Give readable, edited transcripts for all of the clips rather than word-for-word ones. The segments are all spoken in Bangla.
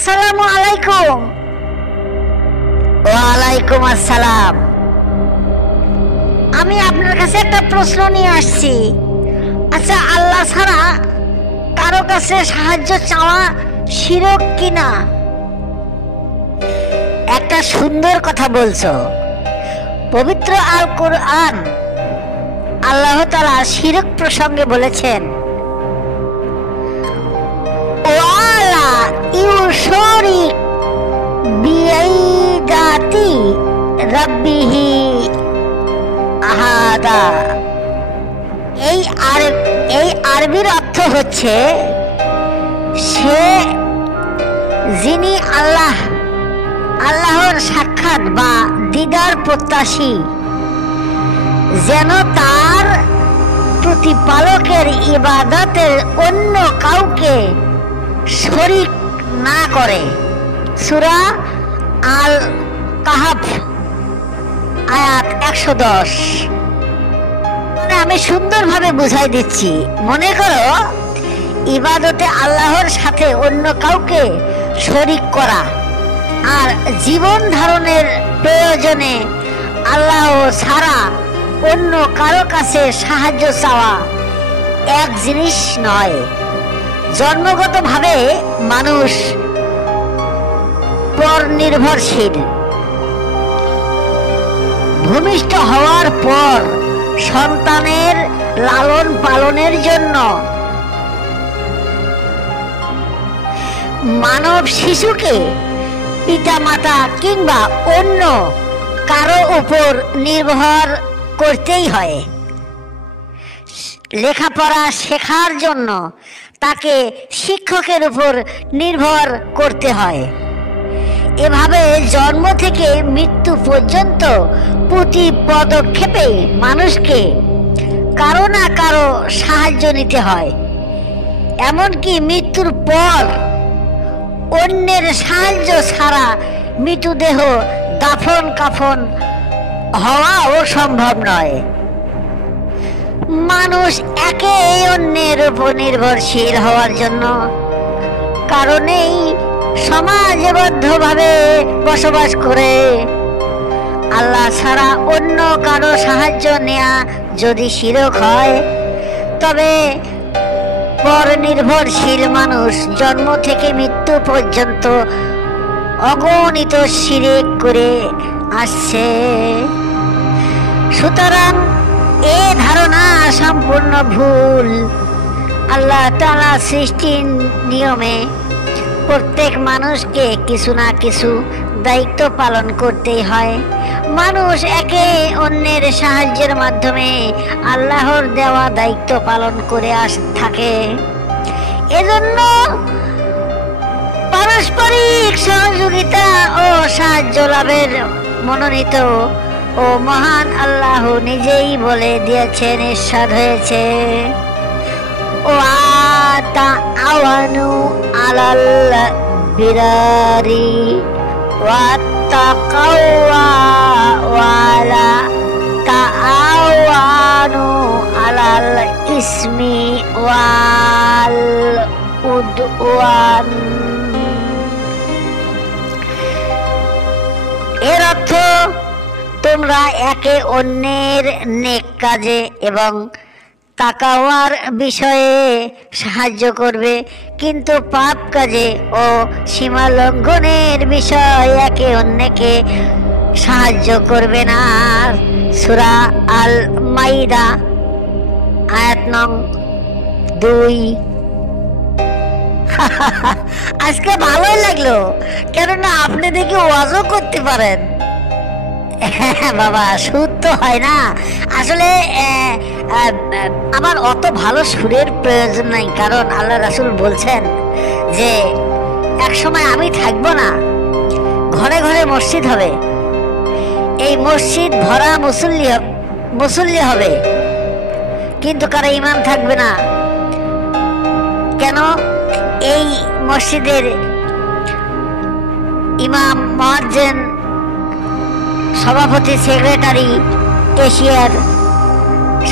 আসসালামু আলাইকুম। ওয়ালাইকুম আসসালাম। আমি আপনার কাছে একটা প্রশ্ন নিয়ে আসছি। আচ্ছা, আল্লাহ ছাড়া কারো কাছে সাহায্য চাওয়া শিরক কিনা? একটা সুন্দর কথা বলছো। পবিত্র আল কোরআন আল্লাহ তাআলা শিরক প্রসঙ্গে বলেছেন, ওয়ালা ইউশরিক বিইদাতি রাব্বিহি আহাদা। এই আরবির অর্থ হচ্ছে, সে যিনি আল্লাহর সাক্ষাৎ বা দিদার প্রত্যাশী যেন তার প্রতিপালকের ইবাদতের অন্য কাউকে শরীক না করে। সূরা আল কাহাফ আয়াত 110। আমি সুন্দরভাবে বুঝাই দিচ্ছি। মনে করো, ইবাদতে আল্লাহর সাথে অন্য কাউকে শরীক করা আর জীবন ধারণের প্রয়োজনে আল্লাহ ছাড়া অন্য কারো কাছে সাহায্য চাওয়া এক জিনিস নয়। জন্মগতভাবে মানুষ পর নির্ভরশীল। ভূমিষ্ঠ হওয়ার পর সন্তানের লালন পালনের জন্য মানব শিশুকে পিতামাতা কিংবা অন্য কারো উপর নির্ভর করতেই হয়। লেখাপড়া শেখার জন্য তাকে শিক্ষকের উপর নির্ভর করতে হয়। এভাবে জন্ম থেকে মৃত্যু পর্যন্ত প্রতি পদক্ষেপে মানুষকে কারো না কারো সাহায্য নিতে হয়। এমনকি মৃত্যুর পর অন্যের সাহায্য ছাড়া মৃতদেহ দাফন কাফন হওয়াও সম্ভব নয়। মানুষ একে অন্যের উপর নির্ভরশীল হওয়ার জন্য কারণেই সমাজবদ্ধভাবে বসবাস করে। আল্লাহ ছাড়া অন্য কারো সাহায্য নেওয়া যদি শিরক হয়, তবে পর নির্ভরশীল মানুষ জন্ম থেকে মৃত্যু পর্যন্ত অগণিত শিরক করে আসছে। সুতরাং এ ধারণা সম্পূর্ণ ভুল। আল্লাহ তাআলা সৃষ্টির নিয়মে প্রত্যেক মানুষকে কিছু না কিছু দায়িত্ব পালন করতেই হয়। মানুষ একে অন্যের সাহায্যের মাধ্যমে আল্লাহর দেওয়া দায়িত্ব পালন করে থাকে। এজন্য পারস্পরিক সহযোগিতা ও সাহায্য লাভের মনোনীত ও মহান আল্লাহ নিজেই বলে দিয়েছেন, ইরশাদ হয়েছে, ওয়াতাআওয়ানু আলাল বিররি ওয়াত্তাকাওয়া ওয়ালা তাআওয়ানু আলাল ইসমি ওয়াল উদওয়ান। এর অর্থ, তোমরা একে অন্যের নেক কাজে এবং তাকওয়ার বিষয়ে সাহায্য করবে, কিন্তু পাপ কাজে ও সীমা লঙ্ঘনের বিষয়ে একে অন্যকে সাহায্য করবে না। সূরা আল মাইদা আয়াত নং 2। আজকে ভালোই লাগলো, কেননা আপনি দেখি ওয়াজও করতে পারেন। বাবা, সুর তো হয় না আসলে। আমার অত ভালো সুরের প্রয়োজন নাই, কারণ আল্লাহ রাসূল বলছেন যে এক সময় আমি থাকবো না, ঘরে ঘরে মসজিদ হবে, এই মসজিদ ভরা মুসল্লি হবে, কিন্তু কারো ঈমান থাকবে না। কেন? এই মসজিদের ইমাম, মুয়াজ্জিন, সভাপতি, সেক্রেটারি, ক্যাশিয়ার,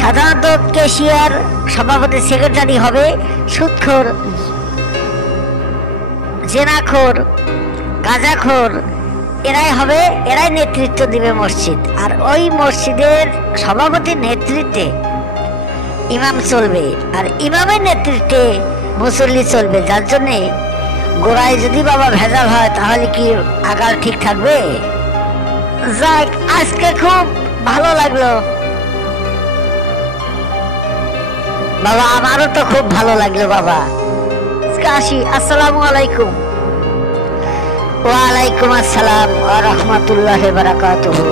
সাধারণত ক্যাশিয়ার, সভাপতি, সেক্রেটারি হবে সুদখোর, জেনাখোর, গাঁজাখোর এরাই নেতৃত্ব দিবে মসজিদ। আর ওই মসজিদের সভাপতির নেতৃত্বে ইমাম চলবে, আর ইমামের নেতৃত্বে মুসল্লি চলবে। যার জন্যে গোড়ায় যদি বাবা ভেজাল হয় তাহলে কি আকাল ঠিক থাকবে? যাক, আজকে খুব ভালো লাগলো বাবা, আমারও তো খুব ভালো লাগলো বাবা। আসি, আসসালামু আলাইকুম। ওয়ালাইকুম আসসালাম ওয়া রাহমাতুল্লাহি ওয়া বারাকাতুহু।